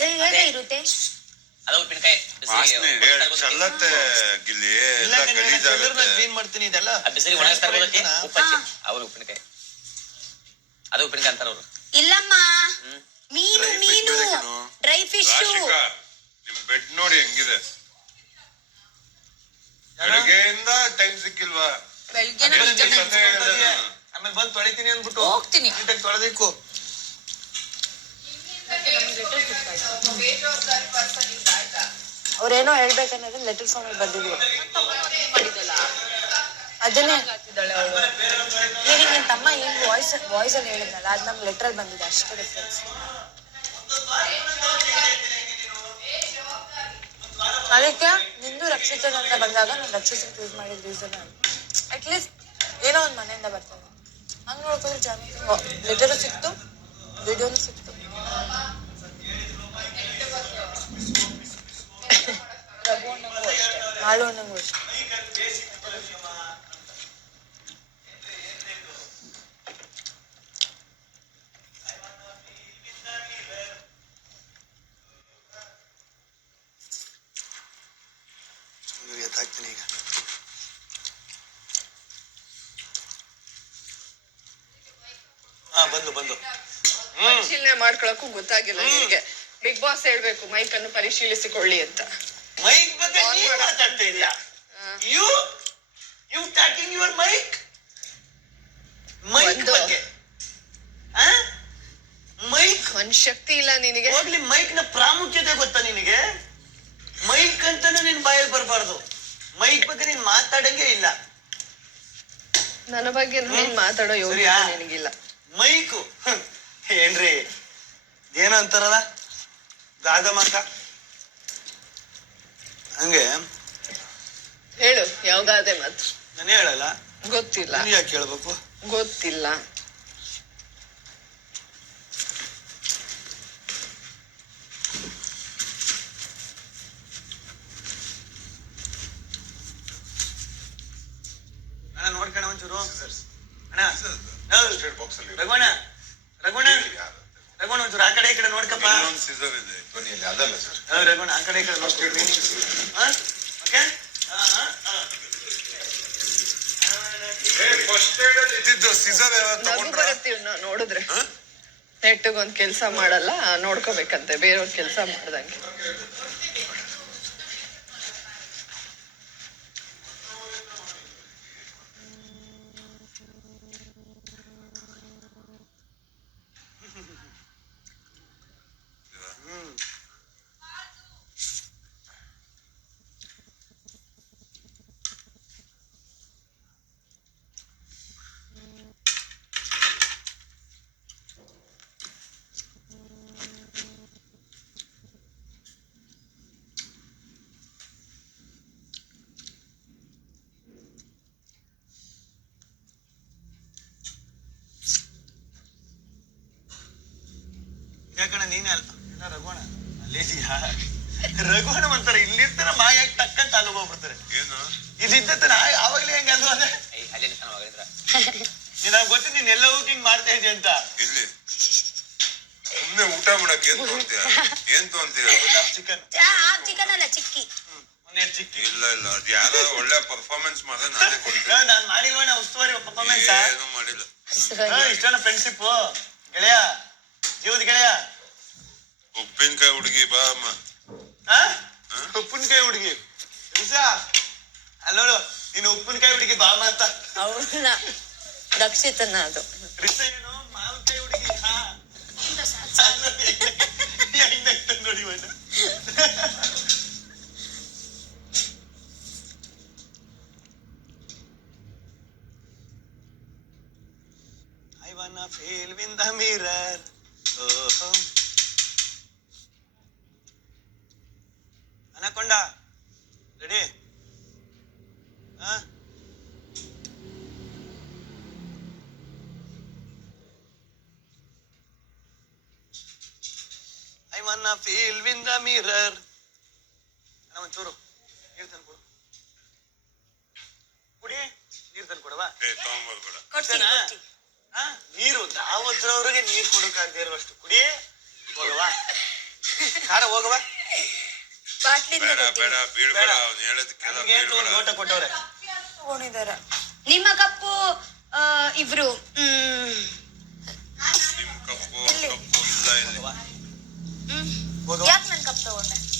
ಹೇಗೆ ಇರುತ್ತೆ ಅದು ಉಪ್ಪಿನಕಾಯಿ ವಾಸನೆ ಒಣಗಿಸ್ತಾ ಇರ್ಬೋದು. ಚಲ್ಲತ್ತೆ ಗಿಲ್ಲಿ ಇಲ್ಲ ಎಲ್ಲ ಗಲೀಜಾಗುತ್ತೆ. ಕ್ಲೀನ್ ಮಾಡ್ತೀನಿ ಇದೆಲ್ಲ. ಆ ಬಿಸಿಲಿಗೆ ಒಣಗಿಸ್ತಾ ಇರ್ಬೋದಕ್ಕೆ ಉಪ್ಪು ಹಚ್ಚಿ. ಅವ್ರು ಉಪ್ಪಿನಕಾಯಿ ಅದು ಉಪ್ಪಿನಕಾಯಿ ಅಂತಾರ ಅವ್ರು. ಇಲ್ಲಮ್ಮ. ಮೀನು ಮೀನು. ಡ್ರೈ ಫಿಶ್ ರಾಶಿಕಾ ನಿಮ್ ಬೆಡ್ ನೋಡಿ ಹೆಂಗಿದೆ. ಬೆಳಗ್ಗೆಯಿಂದ ಟೈಮ್ ಸಿಕ್ಕಿಲ್ವಾ? ಬೆಳಗ್ಗೆ ಹೇಳ್ದೆ ಆಮೇಲೆ ಬಂದು ತೊಳಿತೀನಿ ಅಂದ್ಬಿಟ್ಟು. ಹೋಗ್ತೀನಿ. ನೀಟಾಗಿ ತೊಳೆದಿಕ್ಕು ಅವ್ರೇನೋ ಹೇಳ್ಬೇಕನ್ನೋದು ಲೆಟರ್ ಫಾರ್ಮ್ ಬಂದಿದ್ರು ಅದನ್ನೇ. ಈಗ ನನ್ನ ತಮ್ಮ ಏನ್ ವಾಯ್ಸ್ ವಾಯ್ಸ್ ಅಲ್ಲಿ ಹೇಳಿದ್ನಲ್ಲ, ಅದ್ ನಮ್ಗೆ ಲೆಟರ್ ಅಲ್ಲಿ ಬಂದಿದೆ, ಅಷ್ಟೇ ಡಿಫ್ರೆನ್ಸ್ ಅದಕ್ಕೆ ನಿಂದು ರಕ್ಷಿತನ್ ಅಂತ ಬಂದಾಗ ನಾನು ರಕ್ಷಿತನ್ ಚೂಸ್ ಮಾಡಿದ ರೀಸನ್ ಅಟ್ ಲೀಸ್ಟ್ ಏನೋ ಒಂದು ಮನೆಯಿಂದ ಬರ್ತದೆ ಹಂಗ್ ನೋಡ್ಕೊಂಡ್ರೆ ಜಾಮೀನು ಲೆಟರು ಸಿಕ್ತು ವಿಡಿಯೋನು ಸಿಕ್ತು. ಅಷ್ಟೇ ಮಾಳು ಅಣ್ಣಂಗೂ ಅಷ್ಟೇ ಎತ್ತಾಕ್ತೀನಿ ಈಗ ಹಾ ಬಂದು ಬಂದು. ಪರಿಶೀಲನೆ ಮಾಡ್ಕೊಳಕ್ಕೂ ಗೊತ್ತಾಗಿಲ್ಲ ನಿಮಗೆ ಬಿಗ್ ಬಾಸ್ ಹೇಳ್ಬೇಕು ಮೈಕ್ ಅನ್ನು ಪರಿಶೀಲಿಸಿಕೊಳ್ಳಿ ಅಂತ. ಮೈಕ್ ಬಗ್ಗೆ ನೀನ್. ಮಾತಾಡ್ತಾ ಇಲ್ಲ you you talking your mic mic. ಬಗ್ಗೆ. ಮೈಕ್ ಒಂದ್ ಶಕ್ತಿ ಇಲ್ಲ ನಿನಗೆ. ಹೋಗ್ಲಿ ಮೈಕ್ನ ಪ್ರಾಮುಖ್ಯತೆ ಗೊತ್ತಾ ನಿನಗೆ? ಮೈಕ್ ಅಂತಾನು ನಿನ್ ಬಾಯಲ್ಲಿ ಬರಬಾರ್ದು. ಮೈಕ್ ಬಗ್ಗೆ ನೀನ್ ಮಾತಾಡಂಗೆ ಇಲ್ಲ. ನನ್ನ ಬಗ್ಗೆ ನೀನ್ ಮಾತಾಡೋ ಸರಿಯಾ? ನಿನಗಿಲ್ಲ. ಮೈಕು. ಏನ್ರಿ? ಏನಂತಾರಲ್ಲ? ಅಂತಾರಲ್ಲ ಗಾದ ಮಾತ ಹಂಗೆ? ಹೇಳು ಯಾವ್ದಾದ್ರೆ ಮಾತು? ನಾನು ಹೇಳಲ್ಲ. ಗೊತ್ತಿಲ್ಲ. ನೀನ್ ಯಾಕೆ ಹೇಳ್ಬೇಕು? ಗೊತ್ತಿಲ್ಲ. ಅಣ್ಣ ನೋಡ್ಕಣ ಒಂಚೂರು. ಅಣ್ಣ. ರಘುವಣ ರಘುವಣ ರಘುವಣ ಒಂಚೂರು ಆ ಕಡೆ ಈ ಕಡೆ ನೋಡ್ಕಪ್ಪ. ಇನ್ನೊಂದು ಸೀಸರ್ ಇದೆ. ಕೊನೆಯಲ್ಲಿ ಅದಲ್ಲ ಸರ್. ಹಾ, ಆ ಕಡೆ ಈ ಕಡೆ ಓಕೆ? ಫಸ್ಟ್ ಏಡ್ ಅಲ್ಲಿ ಇದ್ದಿದ್ದು ಸೀಸರ್ ಯಾವಾಗ ನಗು ತಗೊಂಡ್ರ? ಬರುತ್ತೆ ಇವ್ನ ನೋಡಿದ್ರೆ. ನೆಟ್ಟಗೊಂದ್ ಕೆಲ್ಸ ಮಾಡಲ್ಲ ನೋಡ್ಕೋಬೇಕಂತೆ. ಬೇರೆಯವ್ರ ಕೆಲ್ಸ ಮಾಡ್ದಂಗೆ. ಯಾಕಣ್ಣ ನೀನೇ ಅಲ್ಲ? ರಘುವಣ? ಅಲ್ಲೇಜಿಯಾ ರಘುವಣ ಅಂತಾರೆ ಇಲ್ಲಿರ್ತಾರೆ ಮಾಯಾಗ ತಕ್ಕಂತ ಅಲ್ಲಿ ಹೋಗ್ಬಿಡ್ತಾರೆ. ಏನು? ಇಲ್ಲಿದ್ದ ಆವಾಗಲೇ ಹೆಂಗ ಅಲ್ವಾ? ಅಂದ್ರೆ ಏಯ್, ಅಲ್ಲೇ ನಿಂತಾನ ಮಗಳಿಂದ್ರ ನನಗೆ ಗೊತ್ತು ನೀನ್ ಎಲ್ಲ ಹಿಂಗ್ ಮಾಡ್ತಾ ಇದ್ದೆ ಅಂತ. ಇಲ್ಲಿ ಸುಮ್ನೆ ಊಟ ಮಾಡಕ್ ಏನ್ ತೊಗೊಂತೀಯ ಏನ್ ತೊಗೊಂತೀಯ ಚಿಕನ್ ಚಿಕನ್ ಅಲ್ಲ ಚಿಕ್ಕಿ. ಇಲ್ಲ ಇಲ್ಲ ಅದು ಯಾರೋ ಒಳ್ಳೆ ಪರ್ಫಾರ್ಮೆನ್ಸ್ ಮಾಡಿದ್ರೆ ನಾನೇ ಕೊಡ್ತೀನಿ. ನಾನ್ ಮಾಡಿಲ್ವಣ್ಣ ಉಸ್ತುವಾರಿ ಪರ್ಫಾರ್ಮೆನ್ಸ್ ಏನು ಮಾಡಿಲ್ಲ. ಇಷ್ಟನ ಫ್ರೆಂಡ್ಶಿಪ್ ಗೆಳೆಯ ಉಪ್ಪಿನಕಾಯಿ ಹುಡುಗಿ ಬಾ ಅಮ್ಮ? ಉಪ್ಪಿನಕಾಯಿ ಹುಡುಗಿ. ರಿಸಾ ಅಲ್ಲೋಳು ನೀನು ಉಪ್ಪಿನಕಾಯಿ ಹುಡುಗಿ ಬಾ ಅಂತ. ಅವಳ ರಕ್ಷಿತನ ಅದು. ಏನು? ಮಾವಿನಕಾಯಿ ಹುಡುಗಿ ಹಾ? ನೋಡಿ. I wanna feel in the mirror. Ready I wanna feel in the mirror ಒಂಚೂರು ನೀರು ತಂದು ಕೊಡು. ಕುಡಿ ನೀರು ತಂದು ಕೊಡವಾ? ನೀರು ದಾವದ್ರವ್ರಿಗೆ ನೀರು ಕೊಡೋಕ್ಕಾಗದೇ ಇರುವಷ್ಟು. ಕುಡಿ. ಹೋಗವಾ ಖಾರ ಹೋಗವ ಬಾಟ್ಲಿಂದ ಬೇಡ ಕೊಡ್ತೀನಿ. ಬೇಡ ಬೀಳ್ಬೇಡ ಅವ್ನು ಹೇಳೋದಕ್ಕೆಲ್ಲ ನಮ್ಗೆ ಏನು ಬೀಳ್ಬೇಡ. ಲೋಟ ಕೊಟ್ಟವ್ರೆ? ತಗೊಂಡಿದ್ದಾರೆ. ನಿಮ್ಮ ಕಪ್ಪು ಆ,